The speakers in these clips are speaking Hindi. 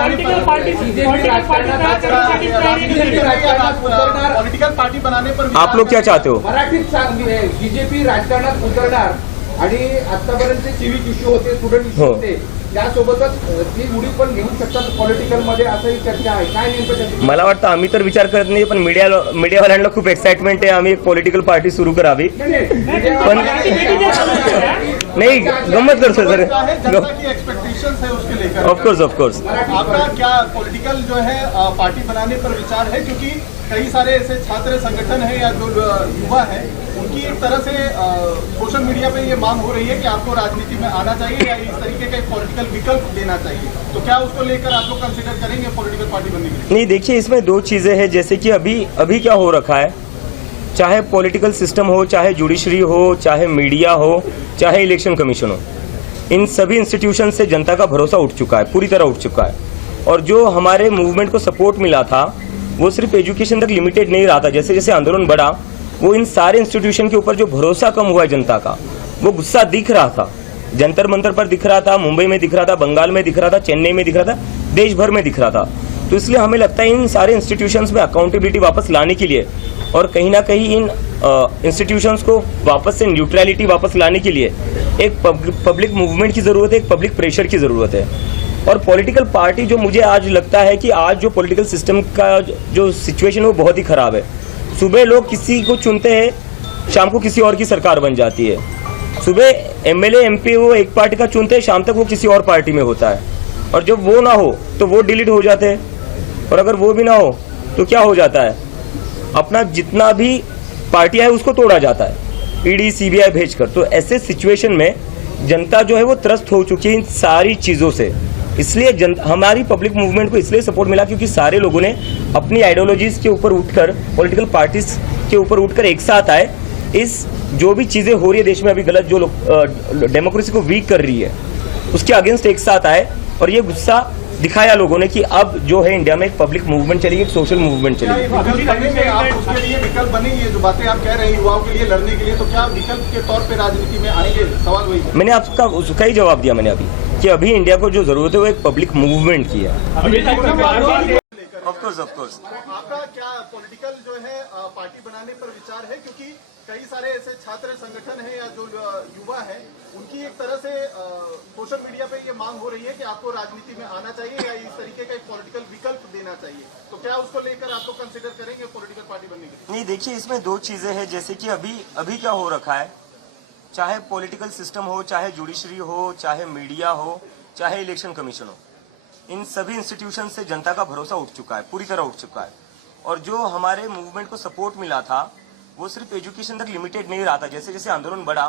पॉलिटिकल पार्टी बनाने पर आप लोग क्या चाहते हो? मराठीत बीजेपी राजकारणात उतरणार आणि आतापर्यंत सिव्हिक इश्यू होते, स्टुडंट इश्यू होते, त्यासोबतच ती उडी पण घेऊ शकतात पॉलिटिकल मध्ये, असंही चर्चा आहे. काय नेमकं? मला वाटतं आम्ही तर विचार करत नाही, पण मीडियावाल्यांना खूप एक्साइटमेंट आहे आम्ही एक पॉलिटिकल पार्टी सुरू करावी. पण नहीं गम्मत करतो सर, एक्सपेक्टेशंस है उसके लेकर ऑफकोर्स आपका क्या पॉलिटिकल जो है पार्टी बनाने पर विचार है? क्योंकि कई सारे ऐसे छात्र संगठन है या जो युवा है उनकी एक तरह से सोशल मीडिया पे ये मांग हो रही है कि आपको राजनीति में आना चाहिए या इस तरीके का एक पॉलिटिकल विकल्प देना चाहिए, तो क्या उसको लेकर आप लोग कंसिडर करेंगे पॉलिटिकल पार्टी बनने के लिए? नहीं, देखिए इसमें दो चीजें हैं. जैसे कि अभी क्या हो रखा है, चाहे पॉलिटिकल सिस्टम हो, चाहे जुडिशरी हो, चाहे मीडिया हो, चाहे इलेक्शन कमीशन हो, इन सभी इंस्टीट्यूशन से जनता का भरोसा उठ चुका है, पूरी तरह उठ चुका है. और जो हमारे मूवमेंट को सपोर्ट मिला था वो सिर्फ एजुकेशन तक लिमिटेड नहीं रहा था. जैसे जैसे आंदोलन बढ़ा, वो इन सारे इंस्टीट्यूशन के ऊपर जो भरोसा कम हुआ है जनता का, वो गुस्सा दिख रहा था. जंतर मंतर पर दिख रहा था, मुंबई में दिख रहा था, बंगाल में दिख रहा था, चेन्नई में दिख रहा था, देश भर में दिख रहा था. तो इसलिए हमें लगता है इन सारे इंस्टीट्यूशंस में अकाउंटेबिलिटी वापस लाने के लिए और कहीं ना कहीं इन इंस्टीट्यूशंस को वापस से न्यूट्रलिटी वापस लाने के लिए एक पब्लिक मूवमेंट की जरूरत है, एक पब्लिक प्रेशर की जरूरत है. और पॉलिटिकल पार्टी जो मुझे आज लगता है कि आज जो पॉलिटिकल सिस्टम का जो सिचुएशन है वो बहुत ही खराब है. सुबह लोग किसी को चुनते हैं, शाम को किसी और की सरकार बन जाती है. सुबह एमएलए एमपी वो एक पार्टी का चुनते हैं, शाम तक वो किसी और पार्टी में होता है. और जब वो ना हो तो वो डिलीट हो जाते हैं. और अगर वो भी ना हो तो क्या हो जाता है, अपना जितना भी पार्टियां है उसको तोड़ा जाता है, ईडी सीबीआई भेजकर. तो ऐसे सिचुएशन में जनता जो है वो त्रस्त हो चुकी है इन सारी चीजों से. इसलिए हमारी पब्लिक मूवमेंट को इसलिए सपोर्ट मिला क्योंकि सारे लोगों ने अपनी आइडियोलॉजीज के ऊपर उठकर, पॉलिटिकल पार्टीज के ऊपर उठकर एक साथ आए. इस जो भी चीजें हो रही है देश में अभी गलत, जो डेमोक्रेसी को वीक कर रही है, उसके अगेंस्ट एक साथ आए और ये गुस्सा दिखाया लोगों ने कि अब जो है इंडिया में एक पब्लिक मूवमेंट चलेगी, एक सोशल मूवमेंट चलेगी. उसके लिए विकल्प बने, ये जो बातें आप कह रहे हैं युवाओं के लिए लड़ने के लिए, तो क्या विकल्प के तौर पे राजनीति में आएंगे? सवाल वही है. मैंने आपका उसका ही जवाब दिया मैंने अभी कि अभी इंडिया को जो जरूरत है वो एक पब्लिक मूवमेंट की है. ऑफकोर्स आपका क्या पॉलिटिकल जो है पार्टी बनाने पर विचार है? क्योंकि कई सारे ऐसे छात्र संगठन है या जो युवा है उनकी एक तरह से सोशल मीडिया पे ये मांग हो रही है कि आपको राजनीति में आना चाहिए या इस तरीके का एक पॉलिटिकल विकल्प देना चाहिए, तो क्या उसको लेकर आप लोग कंसिडर करेंगे पॉलिटिकल पार्टी बनने के लिए? नहीं, देखिए इसमें दो चीजें हैं. जैसे कि अभी क्या हो रखा है, चाहे पॉलिटिकल सिस्टम हो, चाहे जुडिशरी हो, चाहे मीडिया हो, चाहे इलेक्शन कमीशन हो, इन सभी इंस्टीट्यूशन से जनता का भरोसा उठ चुका है, पूरी तरह उठ चुका है. और जो हमारे मूवमेंट को सपोर्ट मिला था वो सिर्फ एजुकेशन तक लिमिटेड नहीं रहा था. जैसे जैसे आंदोलन बढ़ा,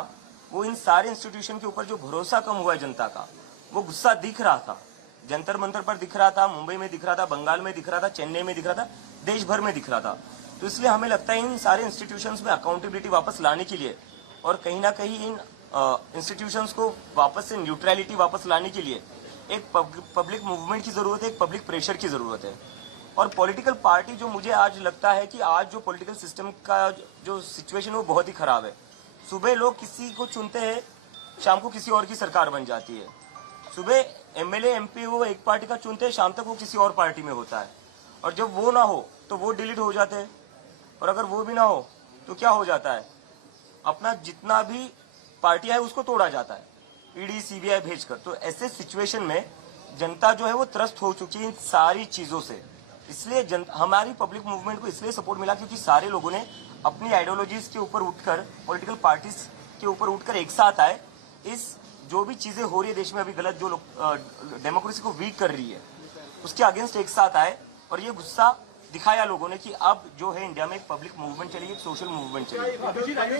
वो इन सारे इंस्टीट्यूशन के ऊपर जो भरोसा कम हुआ है जनता का, वो गुस्सा दिख रहा था. जंतर मंतर पर दिख रहा था, मुंबई में दिख रहा था, बंगाल में दिख रहा था, चेन्नई में दिख रहा था, देश भर में दिख रहा था. तो इसलिए हमें लगता है इन सारे इंस्टीट्यूशंस में अकाउंटेबिलिटी वापस लाने के लिए और कहीं ना कहीं इन इंस्टीट्यूशंस को वापस से न्यूट्रलिटी वापस लाने के लिए एक पब्लिक मूवमेंट की जरूरत है, एक पब्लिक प्रेशर की जरूरत है. और पॉलिटिकल पार्टी जो मुझे आज लगता है कि आज जो पॉलिटिकल सिस्टम का जो सिचुएशन है वो बहुत ही खराब है. सुबह लोग किसी को चुनते हैं, शाम को किसी और की सरकार बन जाती है. सुबह एमएलए एमपी वो एक पार्टी का चुनते हैं, शाम तक वो किसी और पार्टी में होता है. और जब वो ना हो तो वो डिलीट हो जाते हैं. और अगर वो भी ना हो तो क्या हो जाता है, अपना जितना भी पार्टियां है उसको तोड़ा जाता है, ईडी सीबीआई भेजकर. तो ऐसे सिचुएशन में जनता जो है वो त्रस्त हो चुकी है इन सारी चीजों से. इसलिए हमारी पब्लिक मूवमेंट को इसलिए सपोर्ट मिला क्योंकि सारे लोगों ने अपनी आइडियोलॉजीज के ऊपर उठकर, पॉलिटिकल पार्टीज के ऊपर उठकर एक साथ आए. इस जो भी चीजें हो रही है देश में अभी गलत, जो डेमोक्रेसी को वीक कर रही है, उसके अगेंस्ट एक साथ आए और ये गुस्सा दिखाया लोगों ने कि अब जो है इंडिया में एक पब्लिक मूवमेंट चलेगी, एक सोशल मूवमेंट चलेगी.